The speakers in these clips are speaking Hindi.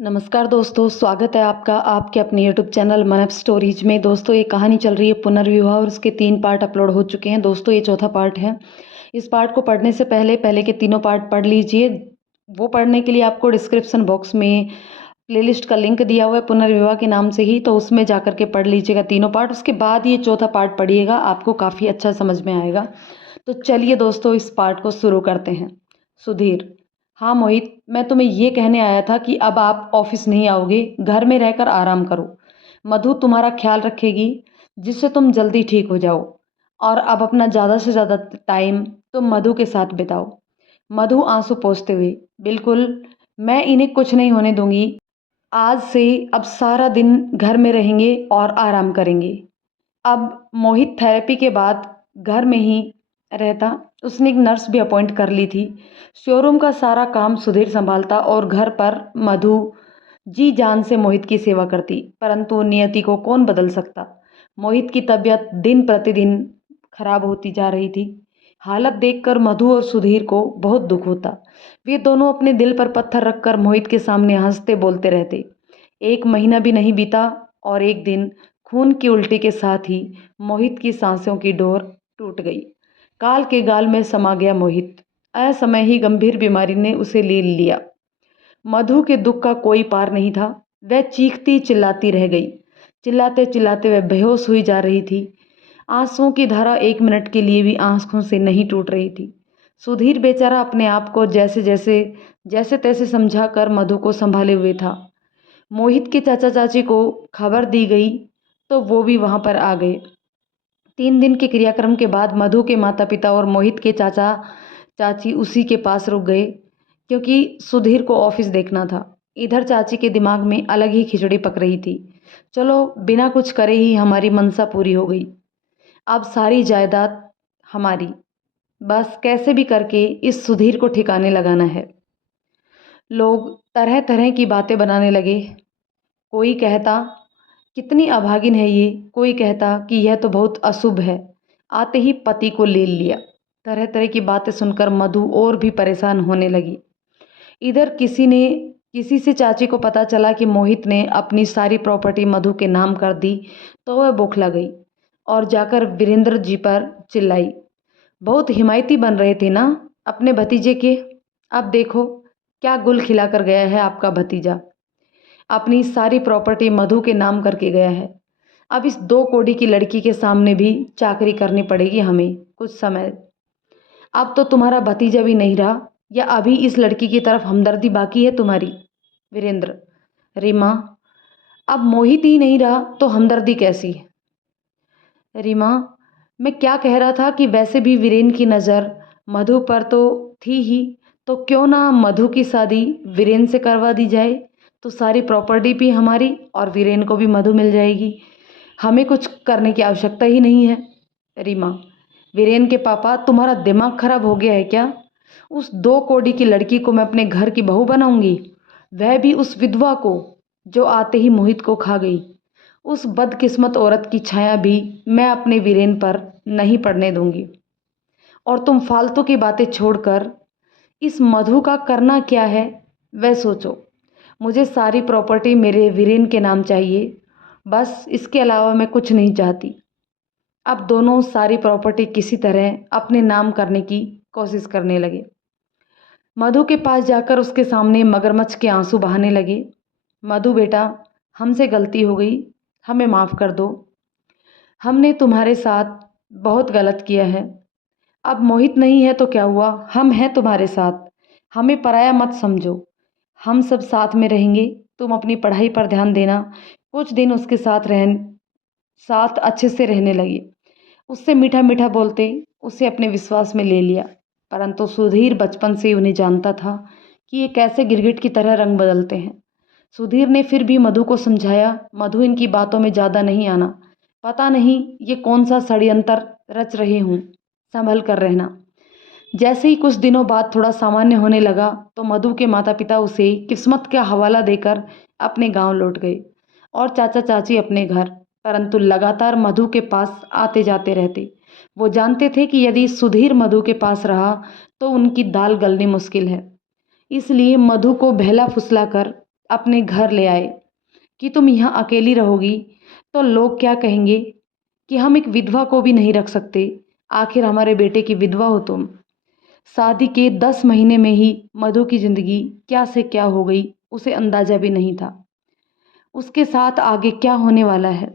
नमस्कार दोस्तों, स्वागत है आपका आपके अपने यूट्यूब चैनल मनप स्टोरीज में। दोस्तों, ये कहानी चल रही है पुनर्विवाह और उसके 3 पार्ट अपलोड हो चुके हैं। दोस्तों, ये चौथा पार्ट है। इस पार्ट को पढ़ने से पहले पहले के तीनों पार्ट पढ़ लीजिए। वो पढ़ने के लिए आपको डिस्क्रिप्शन बॉक्स में प्लेलिस्ट का लिंक दिया हुआ है पुनर्विवाह के नाम से ही, तो उसमें जा कर के पढ़ लीजिएगा तीनों पार्ट। उसके बाद ये चौथा पार्ट पढ़िएगा, आपको काफ़ी अच्छा समझ में आएगा। तो चलिए दोस्तों, इस पार्ट को शुरू करते हैं। सुधीर: हाँ मोहित, मैं तुम्हें ये कहने आया था कि अब आप ऑफिस नहीं आओगे, घर में रहकर आराम करो। मधु तुम्हारा ख्याल रखेगी, जिससे तुम जल्दी ठीक हो जाओ। और अब अपना ज़्यादा से ज़्यादा टाइम तुम मधु के साथ बिताओ। मधु आंसू पोंछते हुए: बिल्कुल, मैं इन्हें कुछ नहीं होने दूंगी। आज से अब सारा दिन घर में रहेंगे और आराम करेंगे। अब मोहित थेरेपी के बाद घर में ही रहता। उसने एक नर्स भी अपॉइंट कर ली थी। शोरूम का सारा काम सुधीर संभालता और घर पर मधु जी जान से मोहित की सेवा करती। परंतु नियति को कौन बदल सकता। मोहित की तबीयत दिन प्रतिदिन खराब होती जा रही थी। हालत देखकर मधु और सुधीर को बहुत दुख होता। वे दोनों अपने दिल पर पत्थर रखकर मोहित के सामने हंसते बोलते रहते। 1 महीना भी नहीं बीता और एक दिन खून की उल्टी के साथ ही मोहित की सांसों की डोर टूट गई। काल के गाल में समा गया मोहित। असमय ही गंभीर बीमारी ने उसे ले लिया। मधु के दुख का कोई पार नहीं था। वह चीखती चिल्लाती रह गई। चिल्लाते चिल्लाते वह बेहोश हुई जा रही थी। आंसुओं की धारा 1 मिनट के लिए भी आंखों से नहीं टूट रही थी। सुधीर बेचारा अपने आप को जैसे तैसे समझा कर मधु को संभाले हुए था। मोहित के चाचा चाची को खबर दी गई तो वो भी वहां पर आ गए। 3 दिन के क्रियाक्रम के बाद मधु के माता पिता और मोहित के चाचा चाची उसी के पास रुक गए, क्योंकि सुधीर को ऑफिस देखना था। इधर चाची के दिमाग में अलग ही खिचड़ी पक रही थी। चलो, बिना कुछ करे ही हमारी मनसा पूरी हो गई। अब सारी जायदाद हमारी, बस कैसे भी करके इस सुधीर को ठिकाने लगाना है। लोग तरह तरह की बातें बनाने लगे। कोई कहता कितनी अभागिन है ये, कोई कहता कि यह तो बहुत अशुभ है, आते ही पति को ले लिया। तरह तरह की बातें सुनकर मधु और भी परेशान होने लगी। इधर किसी से चाची को पता चला कि मोहित ने अपनी सारी प्रॉपर्टी मधु के नाम कर दी, तो वह बौखला गई और जाकर वीरेंद्र जी पर चिल्लाई। बहुत हिमायती बन रहे थे ना अपने भतीजे के, अब देखो क्या गुल खिलाकर गया है आपका भतीजा। अपनी सारी प्रॉपर्टी मधु के नाम करके गया है। अब इस 2 कौड़ी की लड़की के सामने भी चाकरी करनी पड़ेगी हमें कुछ समय। अब तो तुम्हारा भतीजा भी नहीं रहा, या अभी इस लड़की की तरफ हमदर्दी बाकी है तुम्हारी। वीरेंद्र: रीमा, अब मोहित ही नहीं रहा तो हमदर्दी कैसी। रीमा: मैं क्या कह रहा था कि वैसे भी वीरेन की नज़र मधु पर तो थी ही, तो क्यों ना मधु की शादी वीरेन से करवा दी जाए, तो सारी प्रॉपर्टी भी हमारी और वीरेन को भी मधु मिल जाएगी। हमें कुछ करने की आवश्यकता ही नहीं है। रीमा: वीरेन के पापा, तुम्हारा दिमाग खराब हो गया है क्या। उस 2 कौड़ी की लड़की को मैं अपने घर की बहू बनाऊंगी, वह भी उस विधवा को जो आते ही मोहित को खा गई। उस बदकिस्मत औरत की छाया भी मैं अपने वीरेन पर नहीं पड़ने दूंगी। और तुम फालतू की बातें छोड़कर इस मधु का करना क्या है वह सोचो। मुझे सारी प्रॉपर्टी मेरे वीरेन के नाम चाहिए, बस इसके अलावा मैं कुछ नहीं चाहती। अब दोनों सारी प्रॉपर्टी किसी तरह अपने नाम करने की कोशिश करने लगे। मधु के पास जाकर उसके सामने मगरमच्छ के आंसू बहाने लगे। मधु बेटा, हमसे गलती हो गई, हमें माफ़ कर दो। हमने तुम्हारे साथ बहुत गलत किया है। अब मोहित नहीं है तो क्या हुआ, हम हैं तुम्हारे साथ। हमें पराया मत समझो, हम सब साथ में रहेंगे। तुम अपनी पढ़ाई पर ध्यान देना। कुछ दिन उसके साथ अच्छे से रहने लगी। उससे मीठा मीठा बोलते उसे अपने विश्वास में ले लिया। परंतु सुधीर बचपन से उन्हें जानता था कि ये कैसे गिरगिट की तरह रंग बदलते हैं। सुधीर ने फिर भी मधु को समझाया, मधु इनकी बातों में ज़्यादा नहीं आना। पता नहीं ये कौन सा षड्यंत्र रच रहे हूँ, संभल कर रहना। जैसे ही कुछ दिनों बाद थोड़ा सामान्य होने लगा तो मधु के माता पिता उसे किस्मत का हवाला देकर अपने गांव लौट गए और चाचा चाची अपने घर। परंतु लगातार मधु के पास आते जाते रहते। वो जानते थे कि यदि सुधीर मधु के पास रहा तो उनकी दाल गलनी मुश्किल है। इसलिए मधु को बहला फुसला कर अपने घर ले आए कि तुम यहाँ अकेली रहोगी तो लोग क्या कहेंगे कि हम एक विधवा को भी नहीं रख सकते, आखिर हमारे बेटे की विधवा हो तुम। शादी के 10 महीने में ही मधु की ज़िंदगी क्या से क्या हो गई, उसे अंदाज़ा भी नहीं था उसके साथ आगे क्या होने वाला है।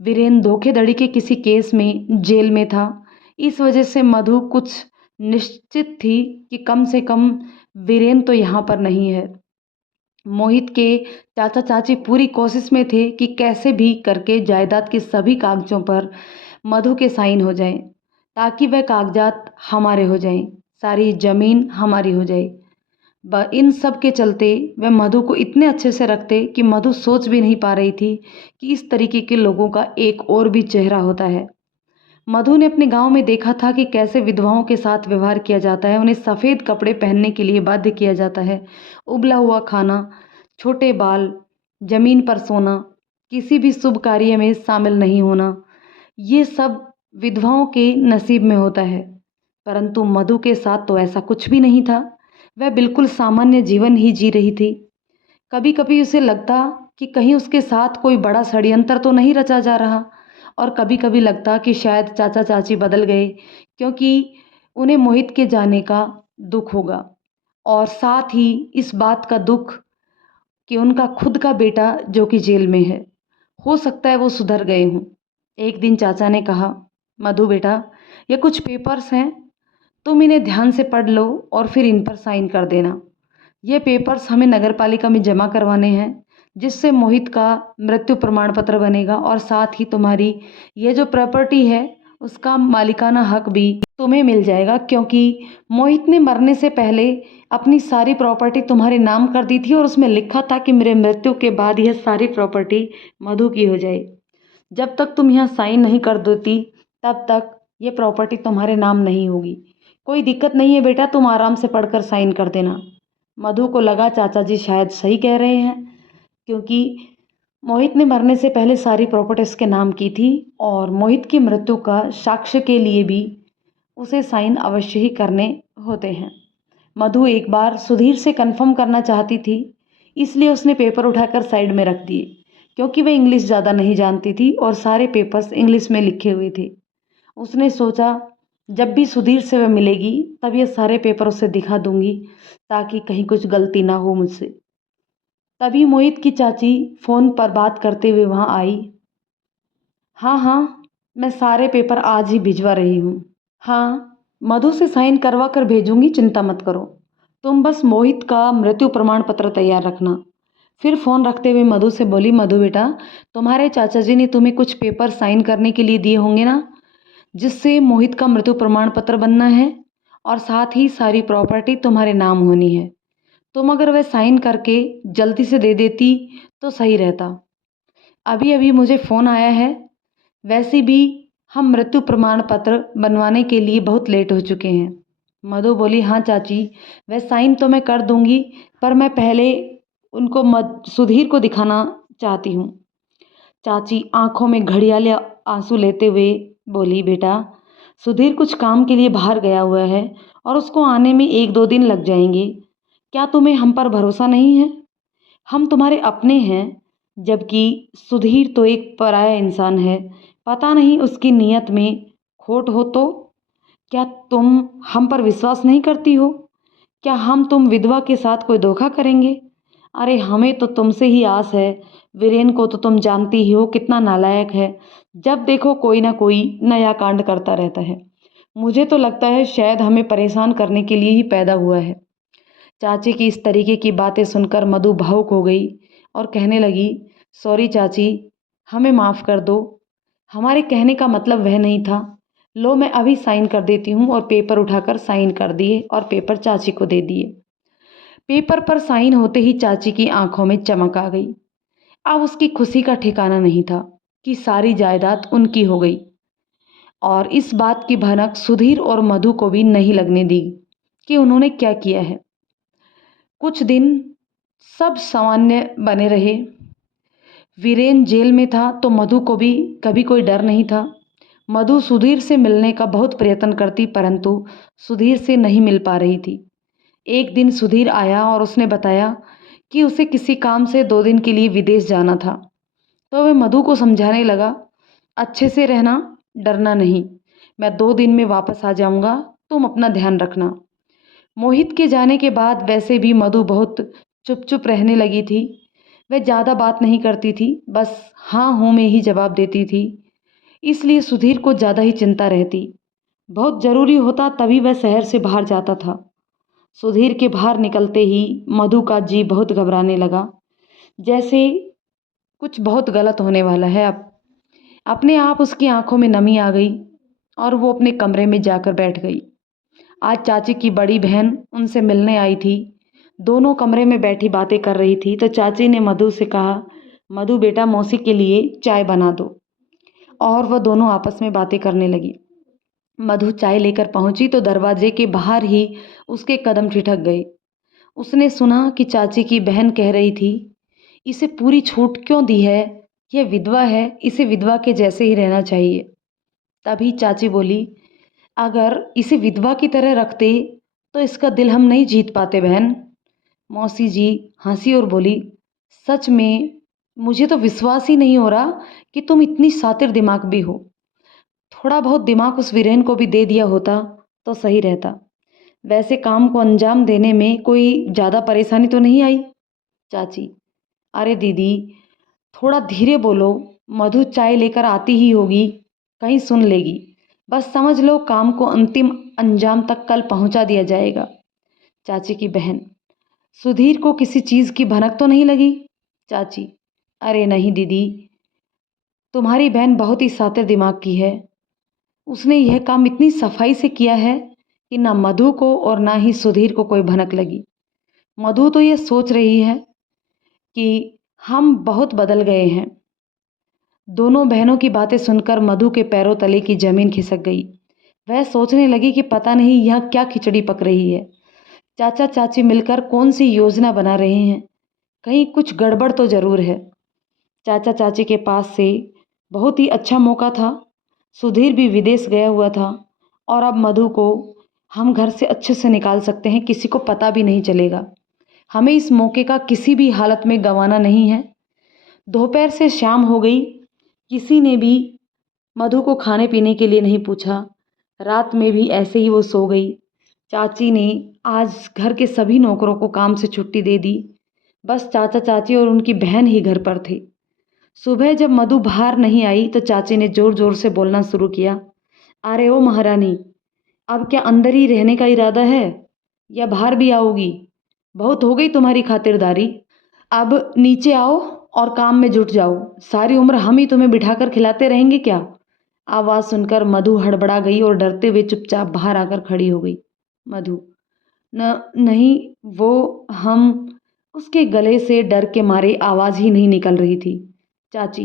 वीरेन धोखेधड़ी के किसी केस में जेल में था। इस वजह से मधु कुछ निश्चित थी कि कम से कम वीरेन तो यहाँ पर नहीं है। मोहित के चाचा चाची पूरी कोशिश में थे कि कैसे भी करके जायदाद के सभी कागजों पर मधु के साइन हो जाएं, ताकि वह कागजात हमारे हो जाएं, सारी ज़मीन हमारी हो जाए। इन सब के चलते वह मधु को इतने अच्छे से रखते कि मधु सोच भी नहीं पा रही थी कि इस तरीके के लोगों का एक और भी चेहरा होता है। मधु ने अपने गांव में देखा था कि कैसे विधवाओं के साथ व्यवहार किया जाता है, उन्हें सफ़ेद कपड़े पहनने के लिए बाध्य किया जाता है, उबला हुआ खाना, छोटे बाल, जमीन पर सोना, किसी भी शुभ कार्य में शामिल नहीं होना, ये सब विधवाओं के नसीब में होता है। परंतु मधु के साथ तो ऐसा कुछ भी नहीं था। वह बिल्कुल सामान्य जीवन ही जी रही थी। कभी कभी उसे लगता कि कहीं उसके साथ कोई बड़ा षड्यंत्र तो नहीं रचा जा रहा, और कभी कभी लगता कि शायद चाचा चाची बदल गए क्योंकि उन्हें मोहित के जाने का दुख होगा, और साथ ही इस बात का दुख कि उनका खुद का बेटा जो कि जेल में है, हो सकता है वो सुधर गए हों। एक दिन चाचा ने कहा, मधु बेटा, ये कुछ पेपर्स हैं, तुम इन्हें ध्यान से पढ़ लो और फिर इन पर साइन कर देना। ये पेपर्स हमें नगर पालिका में जमा करवाने हैं, जिससे मोहित का मृत्यु प्रमाण पत्र बनेगा, और साथ ही तुम्हारी ये जो प्रॉपर्टी है उसका मालिकाना हक भी तुम्हें मिल जाएगा, क्योंकि मोहित ने मरने से पहले अपनी सारी प्रॉपर्टी तुम्हारे नाम कर दी थी और उसमें लिखा था कि मेरे मृत्यु के बाद यह सारी प्रॉपर्टी मधु की हो जाए। जब तक तुम यहाँ साइन नहीं कर देती तब तक ये प्रॉपर्टी तुम्हारे नाम नहीं होगी। कोई दिक्कत नहीं है बेटा, तुम आराम से पढ़कर साइन कर देना। मधु को लगा चाचा जी शायद सही कह रहे हैं, क्योंकि मोहित ने मरने से पहले सारी प्रॉपर्टी उसके नाम की थी, और मोहित की मृत्यु का साक्ष्य के लिए भी उसे साइन अवश्य ही करने होते हैं। मधु एक बार सुधीर से कंफर्म करना चाहती थी, इसलिए उसने पेपर उठाकर साइड में रख दिए, क्योंकि वह इंग्लिश ज़्यादा नहीं जानती थी और सारे पेपर्स इंग्लिश में लिखे हुए थे। उसने सोचा जब भी सुधीर से वह मिलेगी तब ये सारे पेपर उसे दिखा दूंगी, ताकि कहीं कुछ गलती ना हो मुझसे। तभी मोहित की चाची फ़ोन पर बात करते हुए वहाँ आई। हाँ हाँ, मैं सारे पेपर आज ही भिजवा रही हूँ। हाँ, मधु से साइन करवा कर भेजूंगी, चिंता मत करो। तुम बस मोहित का मृत्यु प्रमाण पत्र तैयार रखना। फिर फ़ोन रखते हुए मधु से बोली, मधु बेटा, तुम्हारे चाचा जी ने तुम्हें कुछ पेपर साइन करने के लिए दिए होंगे ना, जिससे मोहित का मृत्यु प्रमाण पत्र बनना है, और साथ ही सारी प्रॉपर्टी तुम्हारे नाम होनी है। तुम अगर वह साइन करके जल्दी से दे देती तो सही रहता। अभी अभी मुझे फ़ोन आया है, वैसे भी हम मृत्यु प्रमाण पत्र बनवाने के लिए बहुत लेट हो चुके हैं। मधु बोली, हाँ चाची, वह साइन तो मैं कर दूंगी, पर मैं पहले उनको सुधीर को दिखाना चाहती हूँ। चाची आंखों में घड़ियाले आंसू लेते हुए बोली, बेटा, सुधीर कुछ काम के लिए बाहर गया हुआ है और उसको आने में 1-2 दिन लग जाएंगे। क्या तुम्हें हम पर भरोसा नहीं है? हम तुम्हारे अपने हैं, जबकि सुधीर तो एक पराया इंसान है। पता नहीं उसकी नीयत में खोट हो तो? क्या तुम हम पर विश्वास नहीं करती हो? क्या हम तुम विधवा के साथ कोई धोखा करेंगे? अरे हमें तो तुमसे ही आस है। वीरेन को तो तुम जानती ही हो कितना नालायक है, जब देखो कोई ना कोई नया कांड करता रहता है। मुझे तो लगता है शायद हमें परेशान करने के लिए ही पैदा हुआ है। चाची की इस तरीके की बातें सुनकर मधु भावुक हो गई और कहने लगी, सॉरी चाची, हमें माफ़ कर दो, हमारे कहने का मतलब वह नहीं था। लो, मैं अभी साइन कर देती हूँ। और पेपर उठाकर साइन कर दिए और पेपर चाची को दे दिए। पेपर पर साइन होते ही चाची की आंखों में चमक आ गई। अब उसकी खुशी का ठिकाना नहीं था कि सारी जायदाद उनकी हो गई, और इस बात की भनक सुधीर और मधु को भी नहीं लगने दी कि उन्होंने क्या किया है। कुछ दिन सब सामान्य बने रहे। वीरेन जेल में था तो मधु को भी कभी कोई डर नहीं था। मधु सुधीर से मिलने का बहुत प्रयत्न करती, परंतु सुधीर से नहीं मिल पा रही थी। एक दिन सुधीर आया और उसने बताया कि उसे किसी काम से 2 दिन के लिए विदेश जाना था। तो वह मधु को समझाने लगा, अच्छे से रहना, डरना नहीं। मैं 2 दिन में वापस आ जाऊँगा, तुम अपना ध्यान रखना। मोहित के जाने के बाद वैसे भी मधु बहुत चुप-चुप रहने लगी थी। वह ज़्यादा बात नहीं करती थी, बस हाँ, हूँ में ही जवाब देती थी। इसलिए सुधीर को ज़्यादा ही चिंता रहती। बहुत ज़रूरी होता तभी वह शहर से बाहर जाता था। सुधीर के बाहर निकलते ही मधु का जी बहुत घबराने लगा, जैसे कुछ बहुत गलत होने वाला है अब। अपने आप उसकी आंखों में नमी आ गई और वो अपने कमरे में जाकर बैठ गई। आज चाची की बड़ी बहन उनसे मिलने आई थी। दोनों कमरे में बैठी बातें कर रही थी तो चाची ने मधु से कहा, मधु बेटा मौसी के लिए चाय बना दो। और वह दोनों आपस में बातें करने लगी। मधु चाय लेकर पहुंची तो दरवाजे के बाहर ही उसके कदम ठिठक गए। उसने सुना कि चाची की बहन कह रही थी, इसे पूरी छूट क्यों दी है? यह विधवा है, इसे विधवा के जैसे ही रहना चाहिए। तभी चाची बोली, अगर इसे विधवा की तरह रखते तो इसका दिल हम नहीं जीत पाते बहन। मौसी जी हंसी और बोली, सच में मुझे तो विश्वास ही नहीं हो रहा कि तुम इतनी शातिर दिमाग भी हो। थोड़ा बहुत दिमाग उस वीरेन को भी दे दिया होता तो सही रहता। वैसे काम को अंजाम देने में कोई ज़्यादा परेशानी तो नहीं आई? चाची, अरे दीदी थोड़ा धीरे बोलो, मधु चाय लेकर आती ही होगी, कहीं सुन लेगी। बस समझ लो काम को अंतिम अंजाम तक कल पहुंचा दिया जाएगा। चाची की बहन, सुधीर को किसी चीज़ की भनक तो नहीं लगी? चाची, अरे नहीं दीदी, तुम्हारी बहन बहुत ही शातिर दिमाग की है। उसने यह काम इतनी सफाई से किया है कि ना मधु को और ना ही सुधीर को कोई भनक लगी। मधु तो ये सोच रही है कि हम बहुत बदल गए हैं। दोनों बहनों की बातें सुनकर मधु के पैरों तले की जमीन खिसक गई। वह सोचने लगी कि पता नहीं यह क्या खिचड़ी पक रही है। चाचा चाची मिलकर कौन सी योजना बना रहे हैं, कहीं कुछ गड़बड़ तो जरूर है। चाचा चाची के पास से बहुत ही अच्छा मौका था। सुधीर भी विदेश गया हुआ था और अब मधु को हम घर से अच्छे से निकाल सकते हैं, किसी को पता भी नहीं चलेगा। हमें इस मौके का किसी भी हालत में गंवाना नहीं है। दोपहर से शाम हो गई, किसी ने भी मधु को खाने पीने के लिए नहीं पूछा। रात में भी ऐसे ही वो सो गई। चाची ने आज घर के सभी नौकरों को काम से छुट्टी दे दी। बस चाचा चाची और उनकी बहन ही घर पर थे। सुबह जब मधु बाहर नहीं आई तो चाची ने जोर जोर से बोलना शुरू किया, अरे ओ महारानी, अब क्या अंदर ही रहने का इरादा है या बाहर भी आओगी? बहुत हो गई तुम्हारी खातिरदारी। अब नीचे आओ और काम में जुट जाओ। सारी उम्र हम ही तुम्हें बिठाकर खिलाते रहेंगे क्या? आवाज़ सुनकर मधु हड़बड़ा गई और डरते हुए चुपचाप बाहर आकर खड़ी हो गई। मधु, न नहीं, वो हम। उसके गले से डर के मारे आवाज़ ही नहीं निकल रही थी। चाची,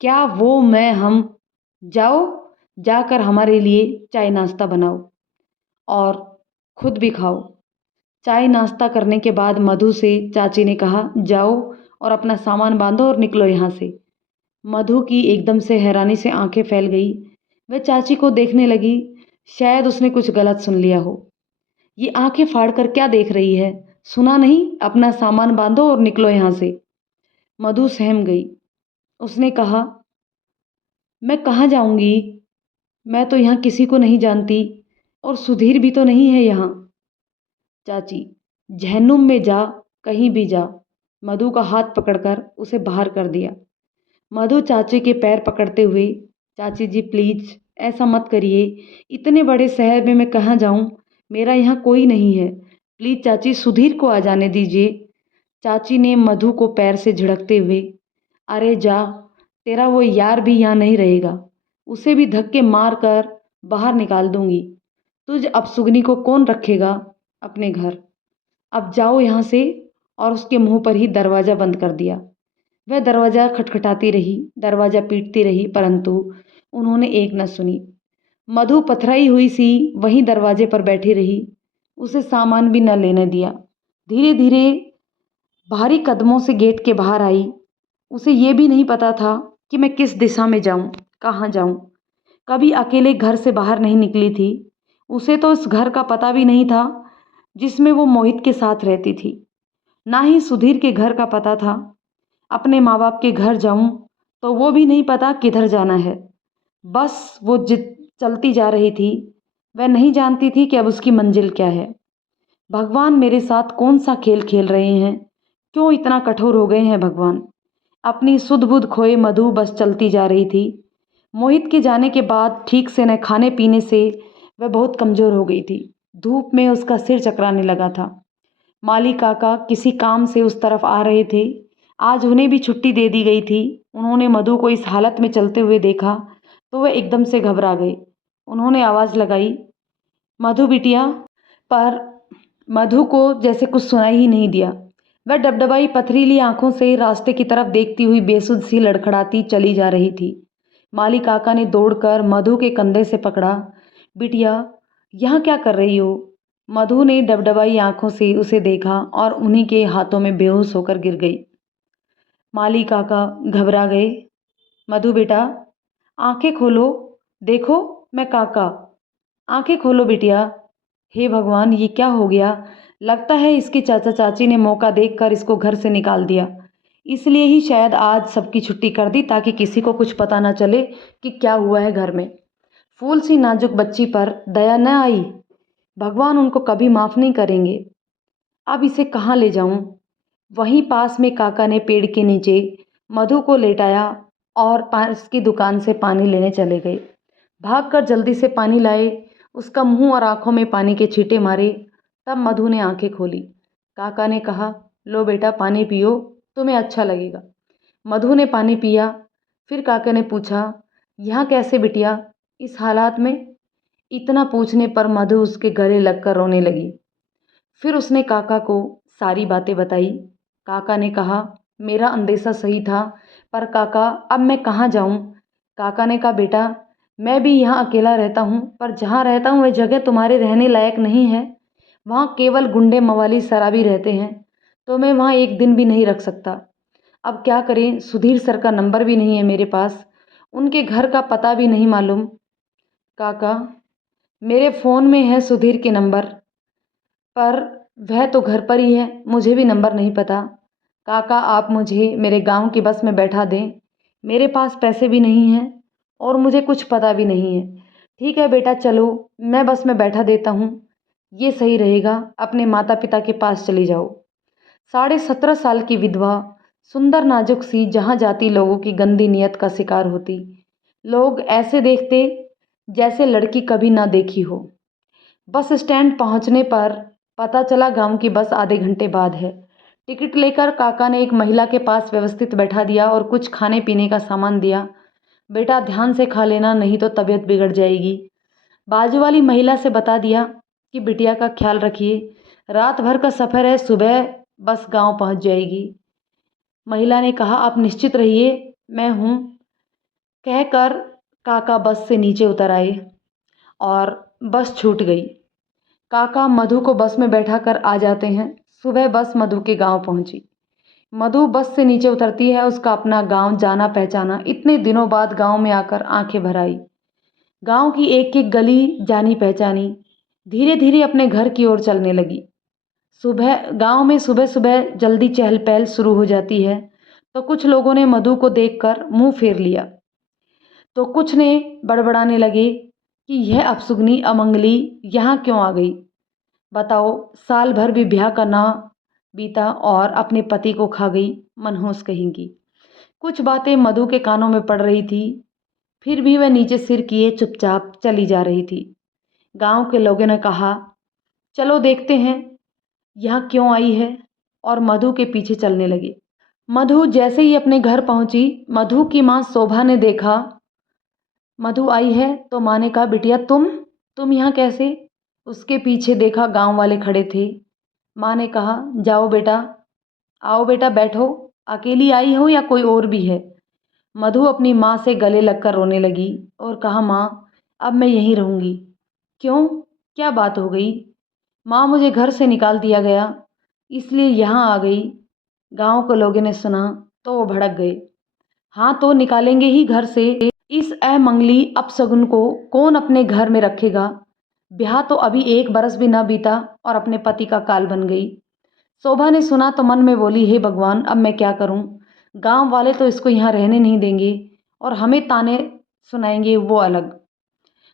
क्या वो मैं हम? जाओ, जाकर हमारे लिए चाय नाश्ता बनाओ और खुद भी खाओ। चाय नाश्ता करने के बाद मधु से चाची ने कहा, जाओ और अपना सामान बांधो और निकलो यहाँ से। मधु की एकदम से हैरानी से आंखें फैल गई। वह चाची को देखने लगी, शायद उसने कुछ गलत सुन लिया हो। ये आंखें फाड़कर क्या देख रही है? सुना नहीं? अपना सामान बांधो और निकलो यहाँ से। मधु सहम गई। उसने कहा, मैं कहाँ जाऊंगी? मैं तो यहाँ किसी को नहीं जानती और सुधीर भी तो नहीं है यहाँ। चाची, जहन्नुम में जा, कहीं भी जा। मधु का हाथ पकड़कर उसे बाहर कर दिया। मधु चाची के पैर पकड़ते हुए, चाची जी प्लीज ऐसा मत करिए, इतने बड़े शहर में मैं कहाँ जाऊँ? मेरा यहाँ कोई नहीं है। प्लीज चाची, सुधीर को आ जाने दीजिए। चाची ने मधु को पैर से झिड़कते हुए, अरे जा, तेरा वो यार भी यहाँ नहीं रहेगा। उसे भी धक्के मार कर बाहर निकाल दूंगी। तुझ अपसुगनी को कौन रखेगा अपने घर? अब जाओ यहाँ से। और उसके मुंह पर ही दरवाज़ा बंद कर दिया। वह दरवाज़ा खटखटाती रही, दरवाज़ा पीटती रही, परंतु उन्होंने एक न सुनी। मधु पथराई हुई सी वहीं दरवाजे पर बैठी रही। उसे सामान भी न लेने दिया। धीरे धीरे भारी कदमों से गेट के बाहर आई। उसे ये भी नहीं पता था कि मैं किस दिशा में जाऊं, कहाँ जाऊं। कभी अकेले घर से बाहर नहीं निकली थी। उसे तो इस घर का पता भी नहीं था जिसमें वो मोहित के साथ रहती थी। ना ही सुधीर के घर का पता था। अपने माँ बाप के घर जाऊं तो वो भी नहीं पता किधर जाना है। बस वो जिद चलती जा रही थी। वह नहीं जानती थी कि अब उसकी मंजिल क्या है। भगवान मेरे साथ कौन सा खेल खेल रहे हैं? क्यों इतना कठोर हो गए हैं भगवान? अपनी सुध बुध खोए मधु बस चलती जा रही थी। मोहित के जाने के बाद ठीक से न खाने पीने से वह बहुत कमज़ोर हो गई थी। धूप में उसका सिर चकराने लगा था। माली काका किसी काम से उस तरफ आ रहे थे। आज उन्हें भी छुट्टी दे दी गई थी। उन्होंने मधु को इस हालत में चलते हुए देखा तो वह एकदम से घबरा गए। उन्होंने आवाज़ लगाई, मधु बिटिया। पर मधु को जैसे कुछ सुनाई ही नहीं दिया। वह डबडबाई पथरीली आंखों से रास्ते की तरफ देखती हुई बेसुध सी लड़खड़ाती चली जा रही थी। माली काका ने दौड़कर मधु के कंधे से पकड़ा। बिटिया, यहाँ क्या कर रही हो? मधु ने डबडबाई आंखों से उसे देखा और उन्हीं के हाथों में बेहोश होकर गिर गई। माली काका घबरा गए। मधु बेटा, आंखें खोलो, देखो मैं काका। आंखें खोलो बिटिया। हे भगवान, ये क्या हो गया? लगता है इसके चाचा चाची ने मौका देखकर इसको घर से निकाल दिया। इसलिए ही शायद आज सबकी छुट्टी कर दी ताकि किसी को कुछ पता ना चले कि क्या हुआ है घर में। फूल सी नाजुक बच्ची पर दया न आई। भगवान उनको कभी माफ़ नहीं करेंगे। अब इसे कहाँ ले जाऊं? वहीं पास में काका ने पेड़ के नीचे मधु को लेटाया और पास की दुकान से पानी लेने चले गए। भागकर जल्दी से पानी लाए, उसका मुंह और आंखों में पानी के छींटे मारे। तब मधु ने आंखें खोली। काका ने कहा, लो बेटा पानी पियो, तुम्हें अच्छा लगेगा। मधु ने पानी पिया। फिर काका ने पूछा, यहाँ कैसे बिटिया, इस हालात में? इतना पूछने पर मधु उसके गले लगकर रोने लगी। फिर उसने काका को सारी बातें बताई। काका ने कहा, मेरा अंदेशा सही था, पर काका अब मैं कहाँ जाऊँ? काका ने कहा, बेटा मैं भी यहाँ अकेला रहता हूँ, पर जहाँ रहता हूँ वह जगह तुम्हारे रहने लायक नहीं है। वहाँ केवल गुंडे मवाली शराबी रहते हैं, तो मैं वहाँ एक दिन भी नहीं रख सकता। अब क्या करें? सुधीर सर का नंबर भी नहीं है मेरे पास, उनके घर का पता भी नहीं मालूम। काका, मेरे फ़ोन में है सुधीर के नंबर, पर वह तो घर पर ही है, मुझे भी नंबर नहीं पता। काका आप मुझे मेरे गांव की बस में बैठा दें, मेरे पास पैसे भी नहीं हैं और मुझे कुछ पता भी नहीं है। ठीक है बेटा, चलो मैं बस में बैठा देता हूँ, ये सही रहेगा। अपने माता पिता के पास चली जाओ। 17.5 साल की विधवा, सुंदर नाजुक सी, जहाँ जाती लोगों की गंदी नीयत का शिकार होती। लोग ऐसे देखते जैसे लड़की कभी ना देखी हो। बस स्टैंड पहुंचने पर पता चला गांव की बस आधे घंटे बाद है। टिकट लेकर काका ने एक महिला के पास व्यवस्थित बैठा दिया और कुछ खाने पीने का सामान दिया। बेटा ध्यान से खा लेना, नहीं तो तबीयत बिगड़ जाएगी। बाजू वाली महिला से बता दिया कि बिटिया का ख्याल रखिए, रात भर का सफ़र है, सुबह बस गांव पहुंच जाएगी। महिला ने कहा, आप निश्चित रहिए, मैं हूँ। कहकर काका बस से नीचे उतर आए और बस छूट गई। काका मधु को बस में बैठा कर आ जाते हैं। सुबह बस मधु के गांव पहुंची। मधु बस से नीचे उतरती है। उसका अपना गांव जाना पहचाना इतने दिनों बाद गांव में आकर आंखें भर आई। गांव की एक एक गली जानी पहचानी। धीरे धीरे अपने घर की ओर चलने लगी। सुबह गांव में सुबह सुबह जल्दी चहल पहल शुरू हो जाती है, तो कुछ लोगों ने मधु को देखकर मुंह फेर लिया, तो कुछ ने बड़बड़ाने लगे कि यह अपशुगनी अमंगली यहाँ क्यों आ गई। बताओ, साल भर भी ब्याह का ना बीता और अपने पति को खा गई, मनहूस कहेंगी। कुछ बातें मधु के कानों में पड़ रही थी, फिर भी वह नीचे सिर किए चुपचाप चली जा रही थी। गांव के लोगों ने कहा, चलो देखते हैं यहाँ क्यों आई है, और मधु के पीछे चलने लगे। मधु जैसे ही अपने घर पहुंची, मधु की माँ शोभा ने देखा मधु आई है तो माँ ने कहा, बिटिया तुम यहाँ कैसे? उसके पीछे देखा गांव वाले खड़े थे। माँ ने कहा, जाओ बेटा, आओ बेटा बैठो, अकेली आई हो या कोई और भी है? मधु अपनी माँ से गले लगकर रोने लगी और कहा, माँ अब मैं यहीं रहूँगी। क्यों, क्या बात हो गई? माँ मुझे घर से निकाल दिया गया, इसलिए यहाँ आ गई। गांव के लोगों ने सुना तो वो भड़क गए। हाँ तो निकालेंगे ही घर से, इस अमंगली अपशगुन को कौन अपने घर में रखेगा? ब्याह तो अभी 1 बरस भी ना बीता और अपने पति का काल बन गई। शोभा ने सुना तो मन में बोली, हे भगवान, अब मैं क्या करूं? गांव वाले तो इसको यहाँ रहने नहीं देंगे और हमें ताने सुनाएंगे वो अलग।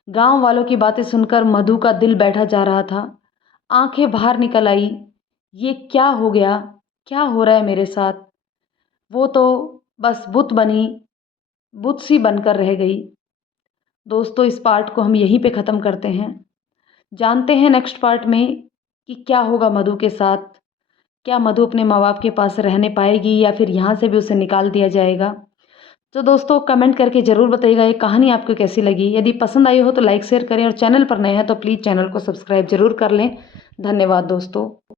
गांव वालों की बातें सुनकर मधु का दिल बैठा जा रहा था। आंखें बाहर निकल आई। ये क्या हो गया? क्या हो रहा है मेरे साथ? वो तो बस बुत सी बनकर रह गई। दोस्तों, इस पार्ट को हम यहीं पे ख़त्म करते हैं। जानते हैं नेक्स्ट पार्ट में कि क्या होगा मधु के साथ। क्या मधु अपने माँ बाप के पास रहने पाएगी या फिर यहाँ से भी उसे निकाल दिया जाएगा? तो दोस्तों, कमेंट करके ज़रूर बताइएगा ये कहानी आपको कैसी लगी। यदि पसंद आई हो तो लाइक शेयर करें और चैनल पर नए हैं तो प्लीज़ चैनल को सब्सक्राइब ज़रूर कर लें। धन्यवाद दोस्तों।